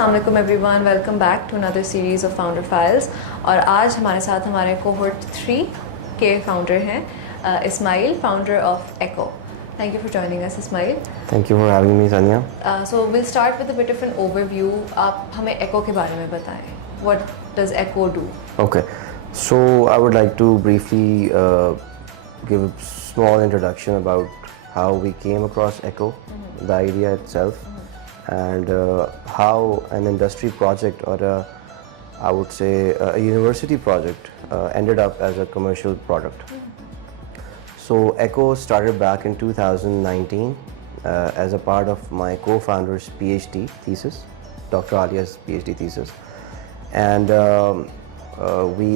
अस्सलाम वालेकुम everyone, welcome back to another series of founder files. और आज हमारे साथ हमारे कोहोर्ट 3 के फाउंडर हैं Ismail, founder of EKKO। Thank you for joining us, Ismail. Thank you for having me, Sania. So we'll start with a bit of an overview. आप हमें EKKO के बारे में बताएं. What does EKKO do? Okay, so I would like to briefly give a small introduction about how we came across EKKO, the idea itself, and how an industry project or I would say a university project ended up as a commercial product. So EKKO started back in 2019 as a part of my co-founder's PhD thesis, Dr. Alia's PhD thesis, and we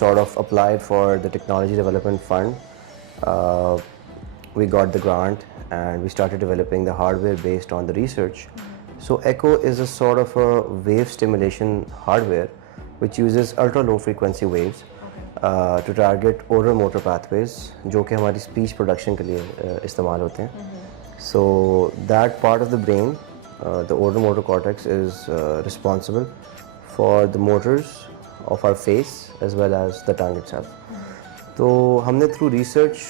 sort of applied for the Technology Development Fund. We got the grant and we started developing the hardware based on the research. So EKKO is a sort of a wave stimulation hardware which uses ultra low frequency waves to target auro-motor pathways जो कि हमारी speech production के लिए इस्तेमाल होते हैं. So that part of the brain, the auro-motor cortex, is responsible for the motors of our face as well as the tongue itself. तो हमने through research,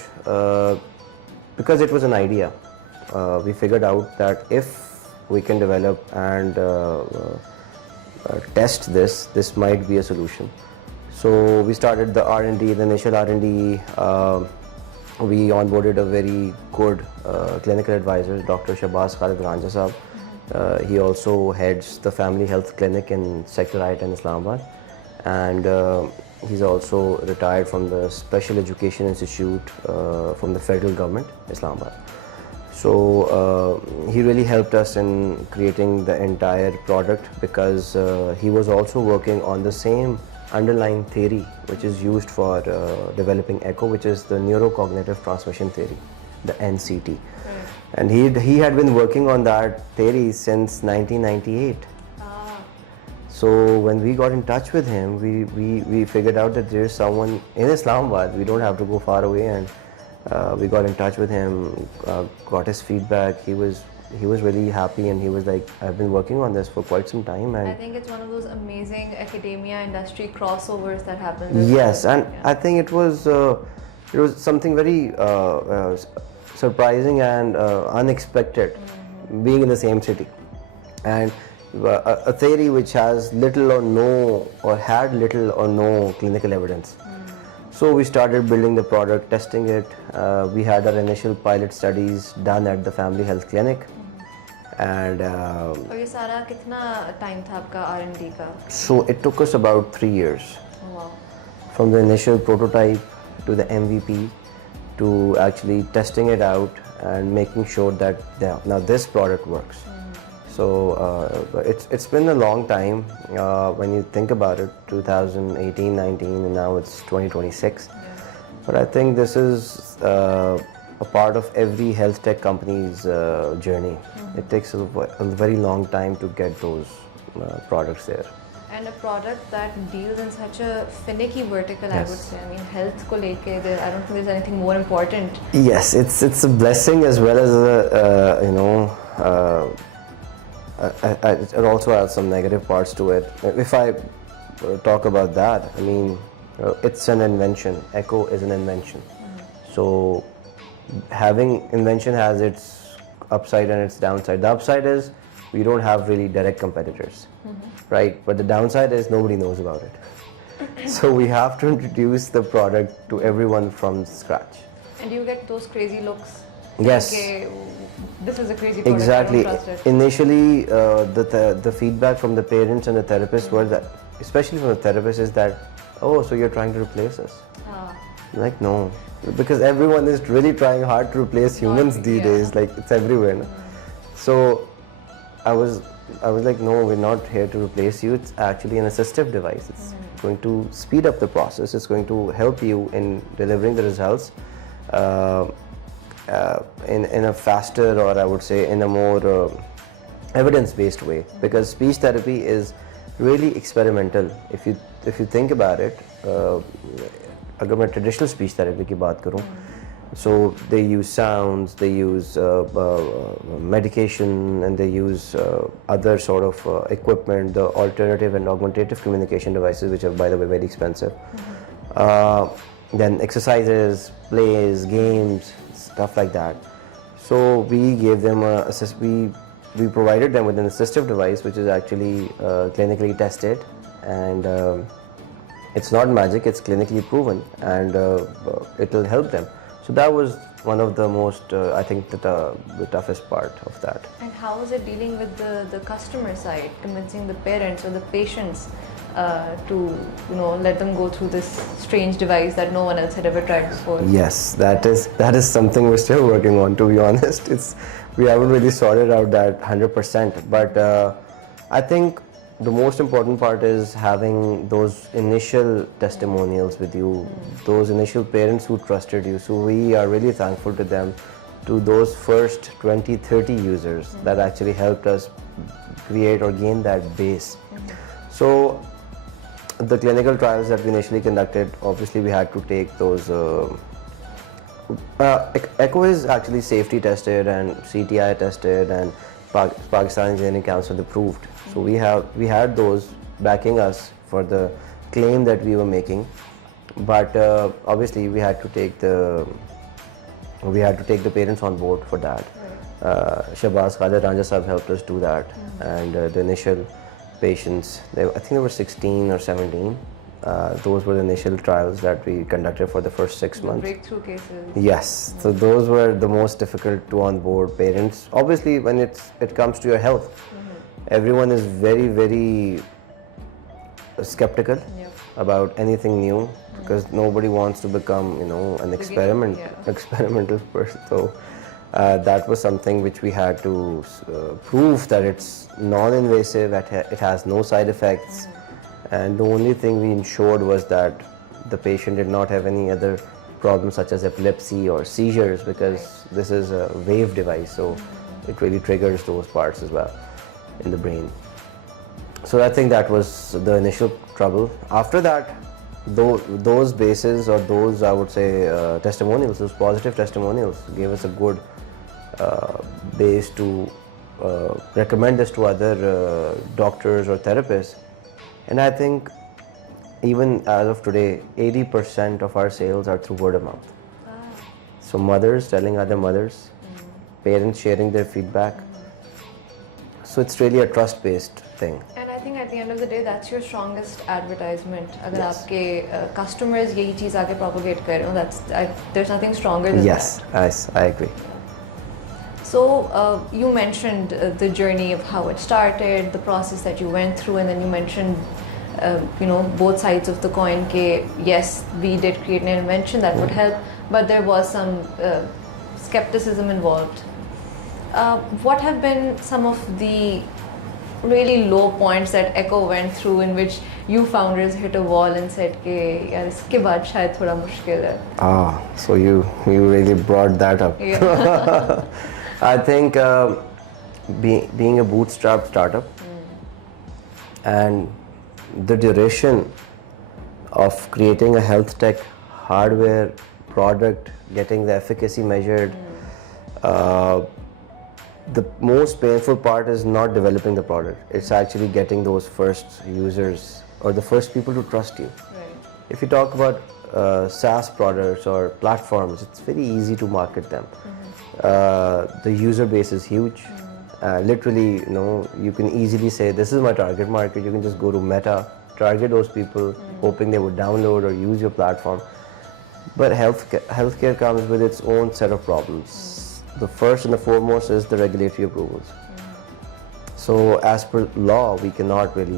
because it was an idea, we figured out that if we can develop and test this might be a solution. So we started the R&D, the initial R&D. We onboarded a very good clinical advisor, Dr. Shahbaz Khalid Ranja Sahab. He also heads the Family Health Clinic in Sector 8 in Islamabad, and he's also retired from the Special Education Institute from the federal government, Islamabad. So he really helped us in creating the entire product because he was also working on the same underlying theory which is used for developing EKKO, which is the neurocognitive transmission theory, the NCT. And he had been working on that theory since 1998. So when we got in touch with him, we figured out that there's someone in Islamabad, we don't have to go far away, and we got in touch with him, got his feedback. He was really happy and he was like, I've been working on this for quite some time. And I think it's one of those amazing academia industry crossovers that happens. Yes, and I think it was something very surprising and unexpected, being in the same city, and a theory which has little or no, or had little or no clinical evidence. So we started building the product, testing it. We had our initial pilot studies done at the Family Health Clinic. And और ये सारा कितना time था आपका R&D का? So it took us about 3 years. Wow. From the initial prototype to the MVP to actually testing it out and making sure that now this product works. So it's been a long time when you think about it, 2018, 19, and now it's 2026. But I think this is a part of every health tech company's journey. It takes a very long time to get those products there. And a product that deals in such a finicky vertical, Yes. I would say. I mean, health ko leke, I don't think there's anything more important. Yes, it's a blessing as well as it also has some negative parts to it. If I talk about that, I mean, it's an invention. EKKO is an invention. So having invention has its upside and its downside. The upside is we don't have really direct competitors, right? But the downside is nobody knows about it. So we have to introduce the product to everyone from scratch. And you get those crazy looks. Yes. Okay, this is a crazy product. Exactly. I don't trust it. Initially, the feedback from the parents and the therapists were that, especially from the therapists, is that, oh, so you're trying to replace us? Like, no, because everyone is really trying hard to replace humans these days. Like, it's everywhere. No? So I was like, no, we're not here to replace you. It's actually an assistive device. It's going to speed up the process. It's going to help you in delivering the results in a faster, or I would say in a more evidence-based way. Because speech therapy is really experimental. If you think about it, अगर मैं traditional speech therapy की बात करूं, So they use sounds, they use medication, and they use other sort of equipment, the alternative and augmentative communication devices, which are, by the way, very expensive. Then exercises, plays, games, stuff like that. So we gave them we provided them with an assistive device, which is actually clinically tested, and it's not magic, it's clinically proven, and it will help them. So that was one of the most, I think, the toughest part of that. And how is it dealing with the customer side, convincing the parents or the patients to let them go through this strange device that no one else had ever tried before? Yes, that is something we're still working on, to be honest. We haven't really sorted out that 100%, but I think the most important part is having those initial testimonials with you, those initial parents who trusted you. So we are really thankful to them, to those first 20-30 users that actually helped us create or gain that base. So the clinical trials that we initially conducted, obviously we had to take those EKKO is actually safety tested and CTI tested and Pakistan Engineering Council approved. So we had those backing us for the claim that we were making, but obviously we had to take the parents on board for that. Shabazz Khadir Ranja Sahab helped us do that, and the initial patients, I think they were 16 or 17. Those were the initial trials that we conducted for the first 6 months. Breakthrough cases. Yes, so those were the most difficult to onboard parents. Obviously, when it comes to your health, everyone is very, very skeptical about anything new, because nobody wants to become, an experimental person. So that was something which we had to prove that it's non-invasive, it has no side effects, and the only thing we ensured was that the patient did not have any other problems such as epilepsy or seizures, because this is a wave device, so it really triggers those parts as well in the brain. So I think that was the initial trouble. After that, those bases, or those, I would say, testimonials, those positive testimonials gave us a good base to recommend this to other doctors or therapists. And I think even as of today, 80% of our sales are through word of mouth. So mothers telling other mothers, parents sharing their feedback. So it's really a trust-based thing. And I think at the end of the day, that's your strongest advertisement. Agar aapke customers yehi cheez aage propagate kar rahe ho, there's nothing stronger than that. Yes, I agree. So you mentioned the journey of how it started, the process that you went through, and then you mentioned both sides of the coin. Ke yes, we did create an invention that would help, but there was some skepticism involved. What have been some of the really low points that EKKO went through, in which you founders hit a wall and said ke yaar iske baad shayad thoda mushkil hai? So you really brought that up. Yeah. I think being a bootstrap startup and the duration of creating a health tech hardware product, getting the efficacy measured, the most painful part is not developing the product. It's actually getting those first users or the first people to trust you. Right. If you talk about SaaS products or platforms, it's very easy to market them. The user base is huge. Literally, you can easily say, this is my target market. You can just go to Meta, target those people, hoping they would download or use your platform. But healthcare comes with its own set of problems. The first and the foremost is the regulatory approvals. So as per law, we cannot really,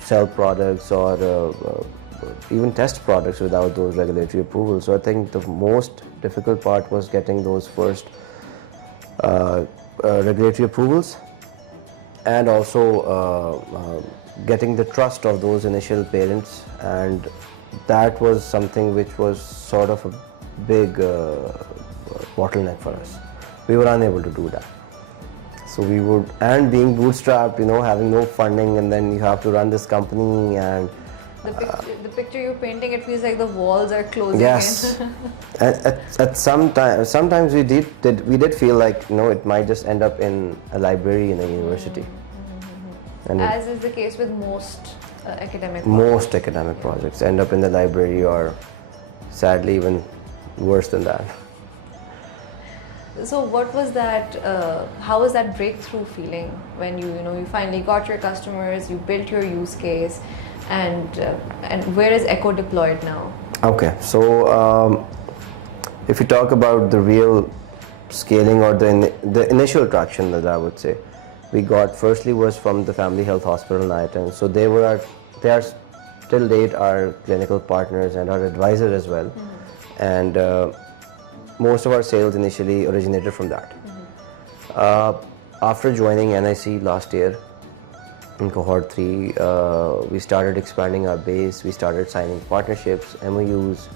sell products or even test products without those regulatory approvals. So I think the most difficult part was getting those first regulatory approvals, and also getting the trust of those initial parents, and that was something which was sort of a big bottleneck for us. We were unable to do that. So we would, and being bootstrapped, having no funding, and then you have to run this company, and The picture you're painting, it feels like the walls are closing Yes. in. At sometimes we did feel like, you know, it might just end up in a library in a university. And As is the case with most academic most academic projects end up in the library, or sadly even worse than that. So what was that, how was that breakthrough feeling when you finally got your customers, you built your use case, and where is EKKO deployed now? Okay, so if you talk about the real scaling or the initial traction that I would say we got firstly was from the Family Health Hospital in Ireton. So they are till date our clinical partners and our advisor as well. And most of our sales initially originated from that. After joining NIC last year in cohort 3, we started expanding our base, we started signing partnerships, MOUs,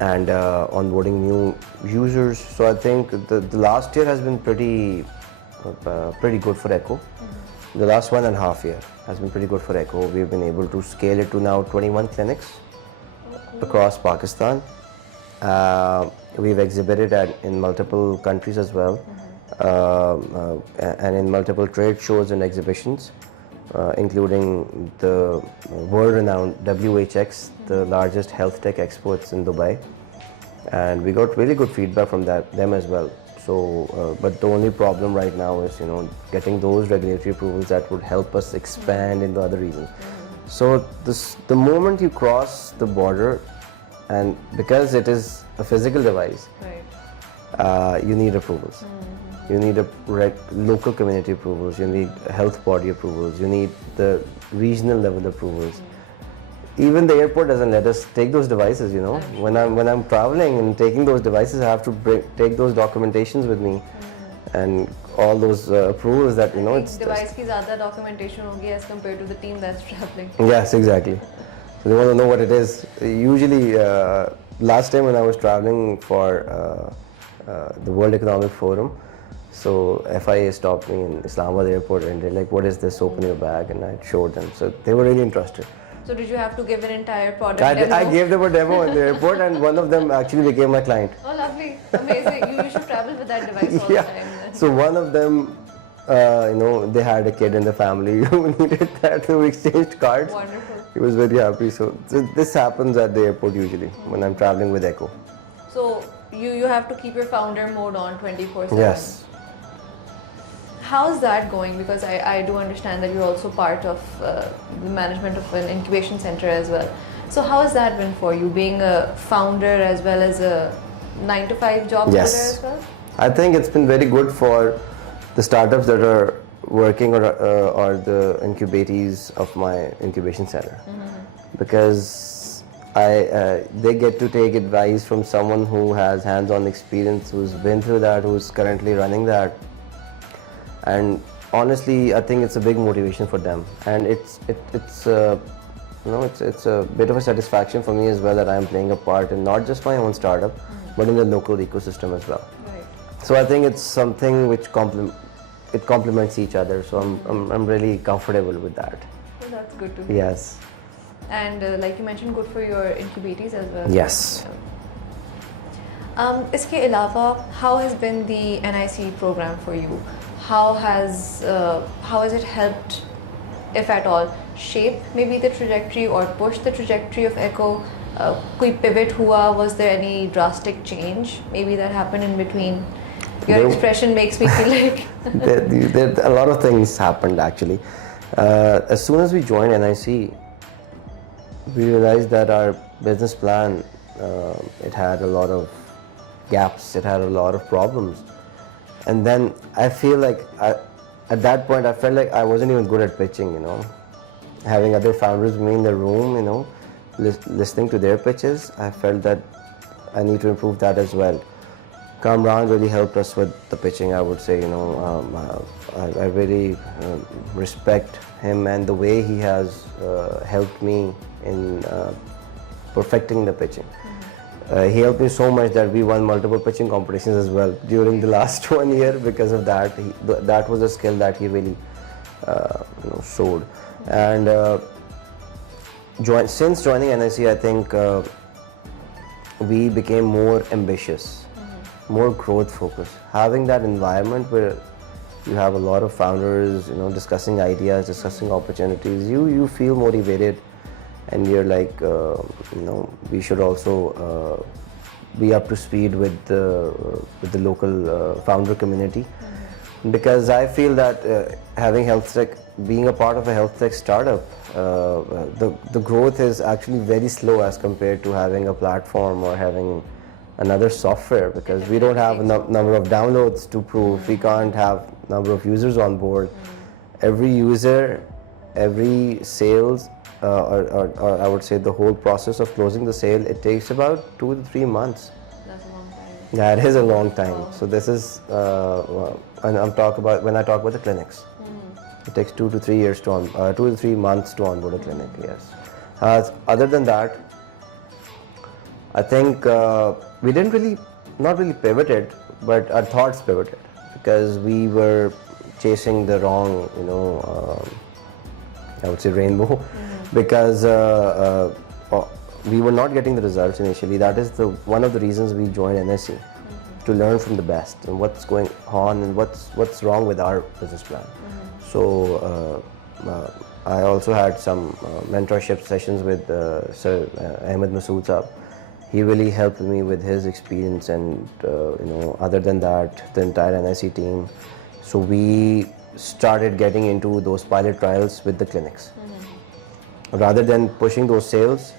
and onboarding new users. So I think the last year has been pretty good for EKKO. The last 1.5 year has been pretty good for EKKO. We've been able to scale it to now 21 clinics across Pakistan. We've exhibited in multiple countries as well, and in multiple trade shows and exhibitions, including the world-renowned WHX, the largest health tech expo in Dubai, and we got really good feedback from them as well. So, but the only problem right now is, getting those regulatory approvals that would help us expand in the other regions. So, the moment you cross the border, and because it is a physical device, you need approvals. You need local community approvals, you need health body approvals, you need the regional level approvals. Even the airport doesn't let us take those devices, When I'm traveling and taking those devices, I have to take those documentations with me and all those approvals that, it's... device ki zyada documentation hogi as compared to the team that's traveling. Yes, exactly. So they want to know what it is. Usually, last time when I was traveling for the World Economic Forum, so FIA stopped me in Islamabad airport and they're like, what is this? Open your bag. And I showed them. So they were really interested. So did you have to give an entire product demo? I gave them a demo in the airport and one of them actually became my client. Oh, lovely. Amazing. You should travel with that device all the time. Then. So one of them, they had a kid in the family who needed that, so we exchanged cards. Wonderful. He was very happy. So this happens at the airport usually when I'm traveling with EKKO. So you have to keep your founder mode on 24/7. Yes. How's that going? Because I do understand that you're also part of the management of an incubation center as well. So how has that been for you, being a founder as well as a 9-to-5 job holder as well? I think it's been very good for the startups that are working or the incubatees of my incubation center, because they get to take advice from someone who has hands-on experience, who's been through that, who's currently running that. And honestly, I think it's a big motivation for them, and it's a bit of a satisfaction for me as well that I'm playing a part in not just my own startup, but in the local ecosystem as well. Right. So I think it's something which complements each other. So I'm really comfortable with that. Well, that's good to hear. Yes. And like you mentioned, good for your incubatees as well. Yes. Iske alawa, how has been the NIC program for you? How has it helped, if at all, shape maybe the trajectory or push the trajectory of EKKO? Koi pivot hua? Was there any drastic change maybe that happened in between? Your expression makes me feel like there a lot of things happened actually. As soon as we joined NIC, we realized that our business plan, it had a lot of gaps, it had a lot of problems. And then I feel like at that point I felt like I wasn't even good at pitching, having other founders with me in the room, listening to their pitches. I felt that I need to improve that as well. Kamran really helped us with the pitching, I would say. I really respect him and the way he has helped me in perfecting the pitching. He helped me so much that we won multiple pitching competitions as well during the last 1 year because of that. That was a skill that he really showed. And since joining NSE, I think we became more ambitious, more growth focused. Having that environment where you have a lot of founders, discussing ideas, discussing opportunities, you feel motivated, and you're like, we should also be up to speed with the local founder community. Because I feel that having health tech, being a part of a health tech startup, the growth is actually very slow as compared to having a platform or having another software, because we don't have a number of downloads to prove. We can't have number of users on board. Every user, every sales, or I would say the whole process of closing the sale, it takes about 2 to 3 months. That's a long time. That is a long time. So this is, and when I talk about the clinics, it takes 2 to 3 years 2 to 3 months to onboard a clinic. Yes. Other than that, I think we didn't not really pivoted, but our thoughts pivoted, because we were chasing the wrong, I would say rainbow, because we were not getting the results initially. That is one of the reasons we joined NSE, to learn from the best and what's going on and what's wrong with our business plan. So I also had some mentorship sessions with Sir Ahmed Masood Saab. He really helped me with his experience, and other than that, the entire NSE team. So we started getting into those pilot trials with the clinics, rather than pushing those sales,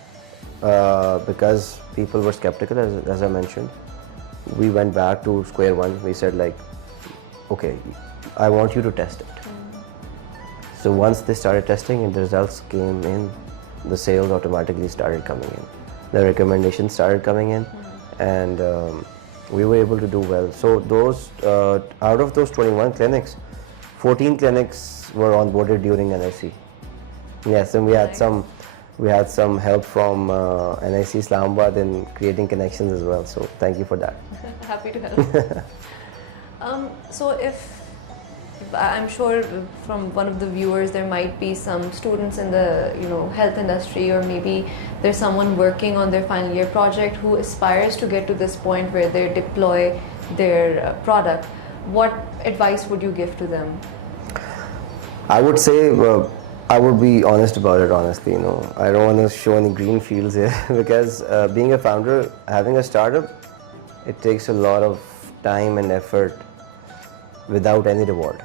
because people were skeptical, as I mentioned. We went back to square one. We said, like, okay, I want you to test it. So once they started testing and the results came in, the sales automatically started coming in. The recommendations started coming in, and we were able to do well. So those out of those 21 clinics, 14 clinics were onboarded during NIC. Yes, and we had some help from NIC Islamabad in creating connections as well. So thank you for that. Happy to help. So if I'm sure from one of the viewers there might be some students in the health industry, or maybe there's someone working on their final year project who aspires to get to this point where they deploy their product. What advice would you give to them? I would say I would be honest about it, honestly. I don't want to show any green fields here because being a founder, having a startup, it takes a lot of time and effort without any reward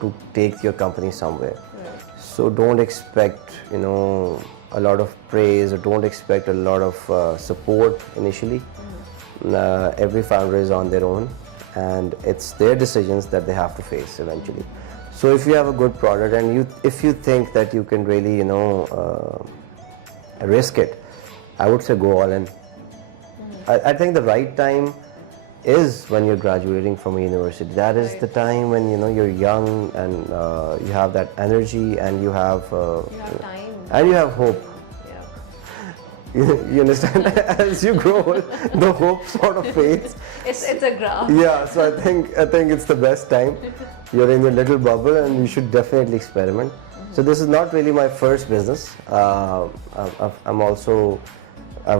to take your company somewhere. Right. So don't expect a lot of praise, or don't expect a lot of support initially. Every founder is on their own, and it's their decisions that they have to face eventually. So if you have a good product, and if you think that you can really risk it, I would say go all in. I think the right time is when you're graduating from a university. That is the time when you're young, and you have that energy, and you have time, and you have hope. You understand? As you grow, the hope sort of fades. It's a graph. Yeah, so I think it's the best time. You're in your little bubble, and you should definitely experiment. So this is not really my first business. I've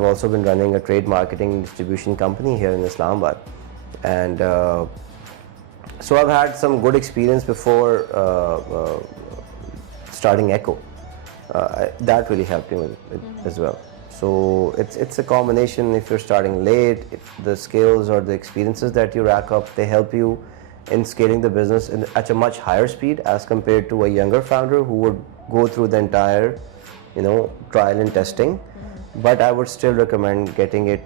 also been running a trade marketing distribution company here in Islamabad, and so I've had some good experience before starting EKKO. That really helped me with as well. So it's a combination. If you're starting late, the skills or the experiences that you rack up, they help you in scaling the business at a much higher speed as compared to a younger founder who would go through the entire trial and testing. But I would still recommend getting it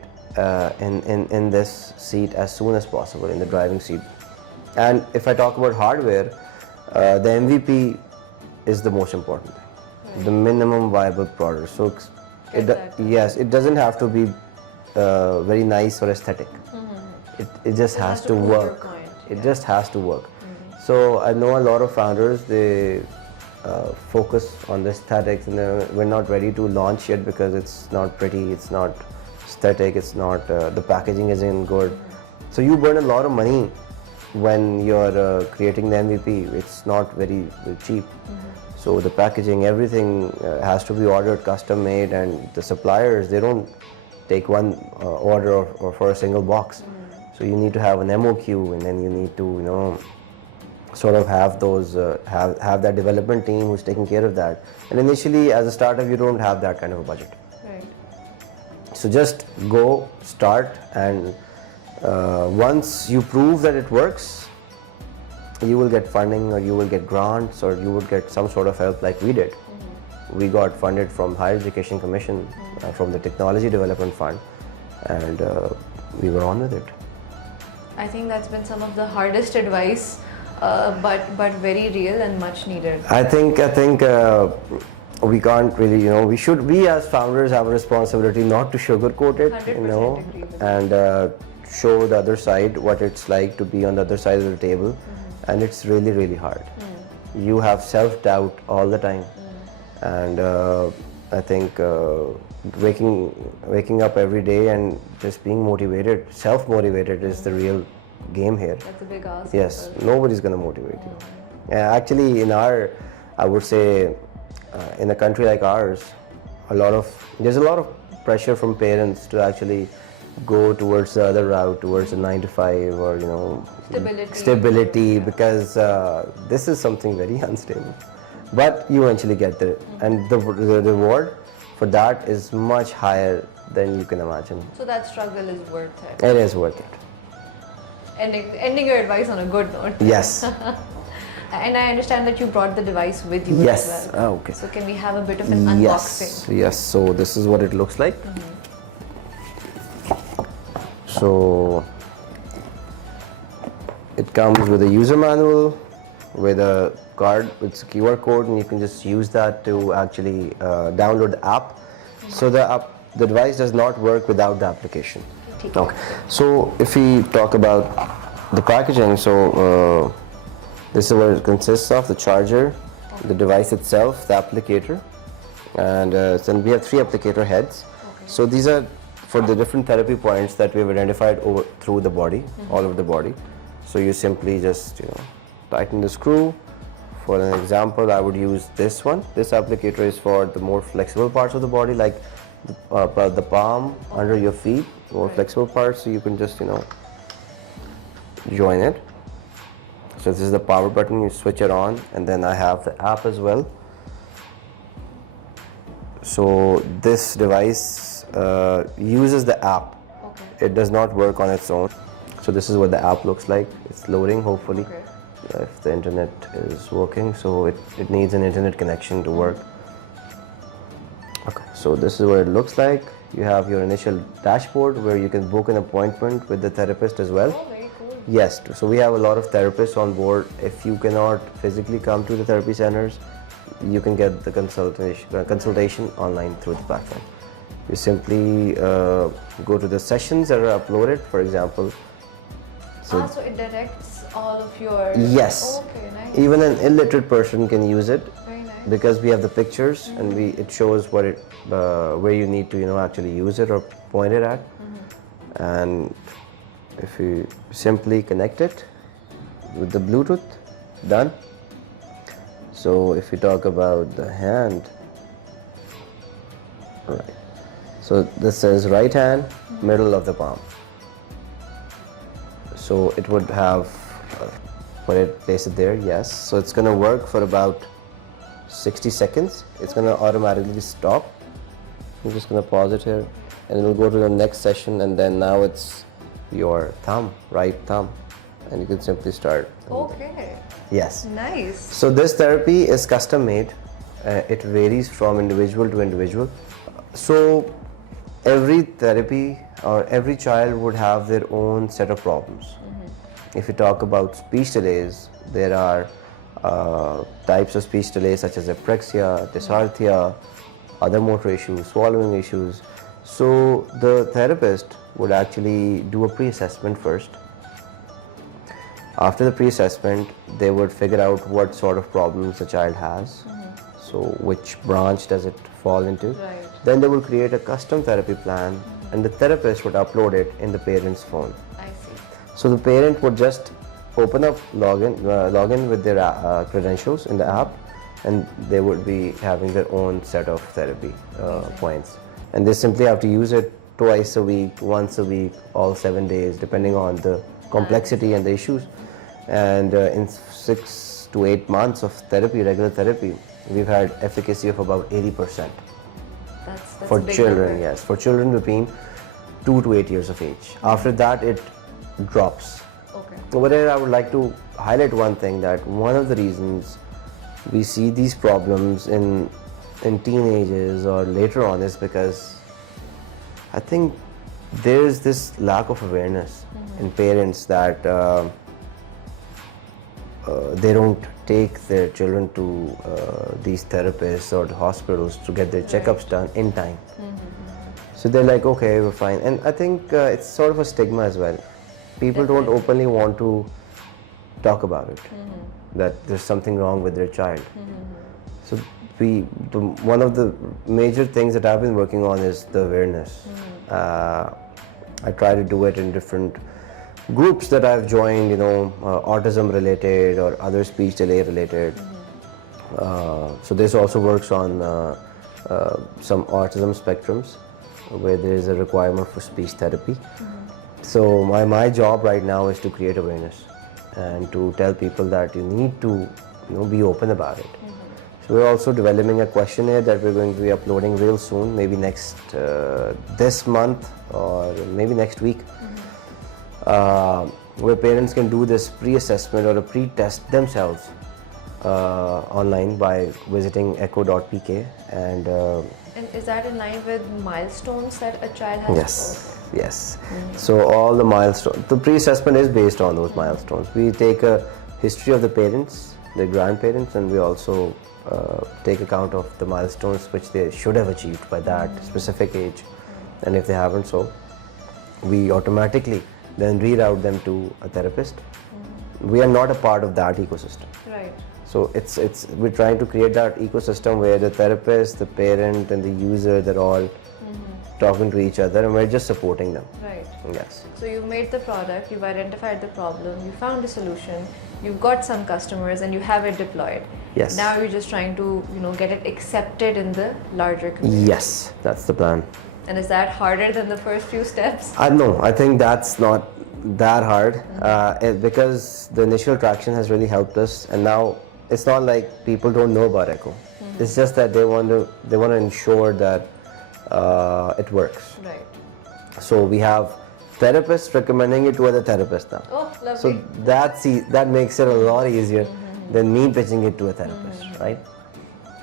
in this seat as soon as possible, in the driving seat. And if I talk about hardware, the MVP is the most important thing, the minimum viable product. So yes, it doesn't have to be very nice or aesthetic. It just has to work. It just has to work. So I know a lot of founders, they focus on the aesthetics, and we're not ready to launch yet because it's not pretty, it's not aesthetic, it's not the packaging isn't good. So you burn a lot of money when you're creating the MVP, it's not very cheap. So the packaging, everything has to be ordered, custom made, and the suppliers, they don't take one order or for a single box. So you need to have an MOQ, and then you need to, sort of have those, have that development team who's taking care of that. And initially, as a startup, you don't have that kind of a budget. Right. So just go, start, and once you prove that it works, you will get funding, or you will get grants, or you will get some sort of help like we did. We got funded from Higher Education Commission, from the Technology Development Fund, and we were on with it. I think that's been some of the hardest advice, but very real and much needed. I think we can't really, we as founders have a responsibility not to sugarcoat it, 100% agree with and show the other side what it's like to be on the other side of the table, and it's really, really hard. You have self-doubt all the time, and I think waking up every day and just being motivated, self-motivated is the real game here. That's a big ask. Yes, nobody's going to motivate you. Actually, I would say, in a country like ours, there's a lot of pressure from parents to actually go towards the other route, towards a 9 to 5, or stability, because this is something very unstable. But you eventually get there, and the reward for that is much higher than you can imagine. So that struggle is worth it. It is worth it. Ending your advice on a good note. Yes. And I understand that you brought the device with you Yes. as well. Okay. So can we have a bit of an unboxing? Yes. So this is what it looks like. So it comes with a user manual, with a card, with a QR code, and you can just use that to actually download the app. So the device does not work without the application. Okay. So if we talk about the packaging, so this is what it consists of: the charger, the device itself, the applicator, and then we have 3 applicator heads. So these are for the different therapy points that we have identified through the body, all over the body. So you simply just tighten the screw. For an example, I would use this one. This applicator is for the more flexible parts of the body, like the palm, under your feet, more flexible parts. So you can just join it. So this is the power button, you switch it on, and then I have the app as well. So this device uses the app. It does not work on its own. So this is what the app looks like. It's loading, hopefully, if the internet is working. So it needs an internet connection to work. Okay, so this is what it looks like. You have your initial dashboard where you can book an appointment with the therapist as well. Oh, very cool. Yes, so we have a lot of therapists on board. If you cannot physically come to the therapy centers, you can get the consultation online through the platform. You simply go to the sessions that are uploaded, for example. So it directs all of your... Yes. Oh, okay, nice. Even an illiterate person can use it. Very nice. Because we have the pictures, and it shows what where you need to actually use it or point it at. And if you simply connect it with the Bluetooth, done. So if we talk about the hand, right. So this says right hand, middle of the palm. So it would have place it there, yes. So it's going to work for about 60 seconds. It's going to automatically stop. I'm just going to pause it here, and it'll go to the next session, and then now it's your thumb, right thumb, and you can simply start. Okay. Yes. Nice. So this therapy is custom made. It varies from individual to individual. So every therapy or every child would have their own set of problems. If you talk about speech delays, there are types of speech delays such as apraxia, dysarthria, other motor issues, swallowing issues. So the therapist would actually do a pre-assessment first. After the pre-assessment, they would figure out what sort of problems the child has. So which branch does it fall into. Right. Then they would create a custom therapy plan, and the therapist would upload it in the parent's phone. I see. So the parent would just open up, log in with their credentials in the app, and they would be having their own set of therapy points. And they simply have to use it twice a week, once a week, all 7 days, depending on the complexity and the issues. And in 6 to 8 months of therapy, regular therapy, we've had efficacy of about 80%. That's For a big children, number. yes, for children between 2 to 8 years of age. After that, it drops. Okay. Over here, I would like to highlight one thing, that one of the reasons we see these problems in teenagers or later on is because I think there's this lack of awareness in parents that they don't take their children to these therapists or the hospitals to get their checkups done in time. So they're like, okay, we're fine. And I think it's sort of a stigma as well. People don't openly want to talk about it, that there's something wrong with their child. So one of the major things that I've been working on is the awareness. I try to do it in different groups that I've joined, autism related or other speech delay related. So this also works on some autism spectrums where there is a requirement for speech therapy. So my job right now is to create awareness and to tell people that you need to be open about it. So we're also developing a questionnaire that we're going to be uploading real soon, maybe this month or maybe next week, where parents can do this pre-assessment or a pre-test themselves online by visiting EKKO.pk. And is that in line with milestones that a child has? Yes. So all the milestones, the pre-assessment is based on those milestones. We take a history of the parents, their grandparents, and we also take account of the milestones which they should have achieved by that specific age. And if they haven't, so we automatically then reroute them to a therapist. We are not a part of that ecosystem. Right. So we're trying to create that ecosystem where the therapist, the parent, and the user, they're all talking to each other, and we're just supporting them. Right. Yes. So you've made the product, you've identified the problem, you found a solution, you've got some customers, and you have it deployed. Yes. Now you're just trying to get it accepted in the larger community. Yes, that's the plan. And is that harder than the first few steps? No, I think that's not that hard because the initial traction has really helped us, and now it's not like people don't know about EKKO. It's just that they want to ensure that it works. Right. So we have therapists recommending it to other therapists now. Oh, lovely. So that makes it a lot easier than me pitching it to a therapist, right?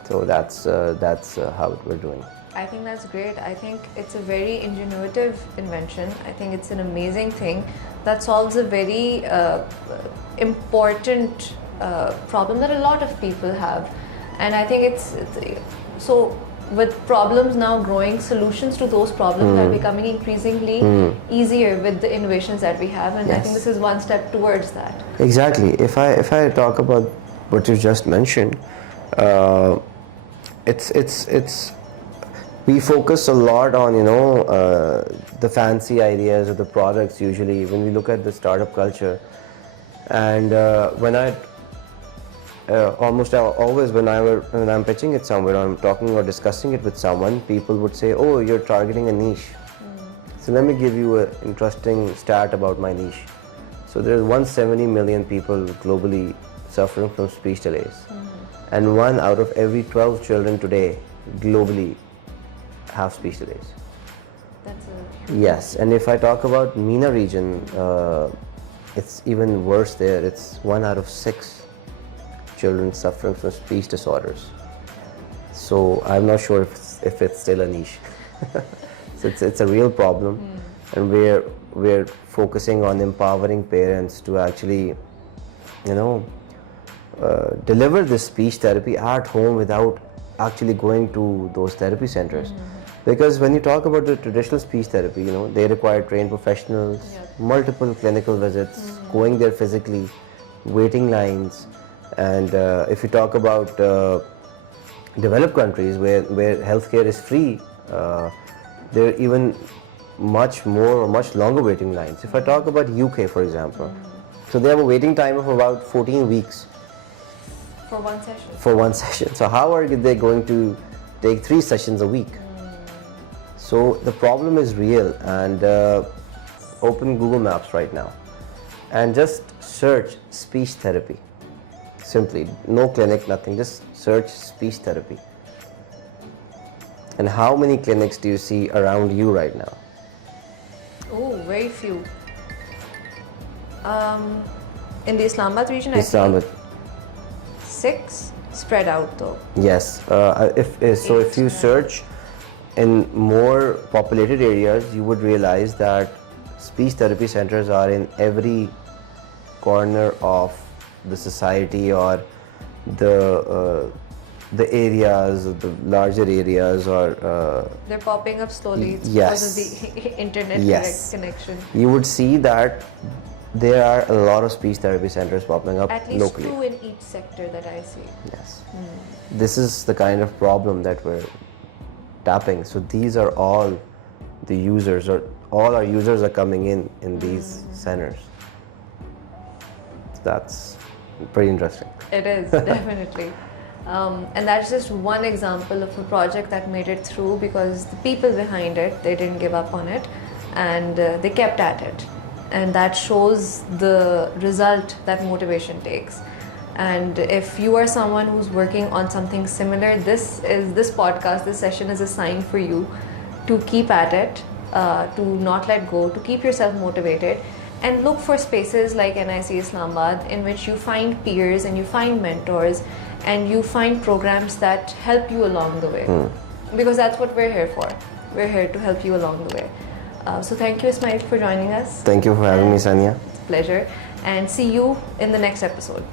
So that's how we're doing. I think that's great. I think it's a very ingenuitive invention. I think it's an amazing thing that solves a very important problem that a lot of people have. And I think it's so with problems now growing, solutions to those problems are becoming increasingly easier with the innovations that we have, and I think this is one step towards that. Exactly. If I talk about what you just mentioned, it's we focus a lot on the fancy ideas of the products usually when we look at the startup culture, and when I'm pitching it somewhere, I'm talking or discussing it with someone, people would say, oh, you're targeting a niche. So let me give you an interesting stat about my niche. So there's 170 million people globally suffering from speech delays, and 1 out of every 12 children today globally have speech delays. That's Yes, and if I talk about MENA region, it's even worse there. It's 1 out of 6 children suffering from speech disorders. So I'm not sure if it's still a niche. So it's a real problem, and we're focusing on empowering parents to actually, deliver this speech therapy at home without actually going to those therapy centers. Because when you talk about the traditional speech therapy, they require trained professionals, multiple clinical visits, going there physically, waiting lines. And if you talk about developed countries where healthcare is free, there are even much longer waiting lines. If I talk about UK, for example, So they have a waiting time of about 14 weeks For one session. for one session. So how are they going to take 3 sessions a week? So the problem is real, and open Google Maps right now and just search speech therapy. Simply, no clinic, nothing, just search speech therapy. And how many clinics do you see around you right now? Oh, very few. In the Islamabad region, Islamabad. I see 6 spread out though. Yes. If you search in more populated areas, you would realize that speech therapy centers are in every corner of the society, or the areas, the larger areas, or They're popping up slowly Yes. because of the internet Yes. connection. you would see that there are a lot of speech therapy centers popping up At least locally. 2 in each sector that I see. Yes. This is the kind of problem that we're tapping. So these are all the users, or all our users are coming in these centers. That's pretty interesting. It is, definitely. And that's just one example of a project that made it through because the people behind it, they didn't give up on it, and they kept at it. And that shows the result that motivation takes. And if you are someone who's working on something similar, this podcast, this session is a sign for you to keep at it, to not let go, to keep yourself motivated, and look for spaces like NIC Islamabad in which you find peers and you find mentors and you find programs that help you along the way. Because that's what we're here for. We're here to help you along the way. So thank you, Ismail, for joining us. Thank you for having me, Sania. It's a pleasure. And see you in the next episode.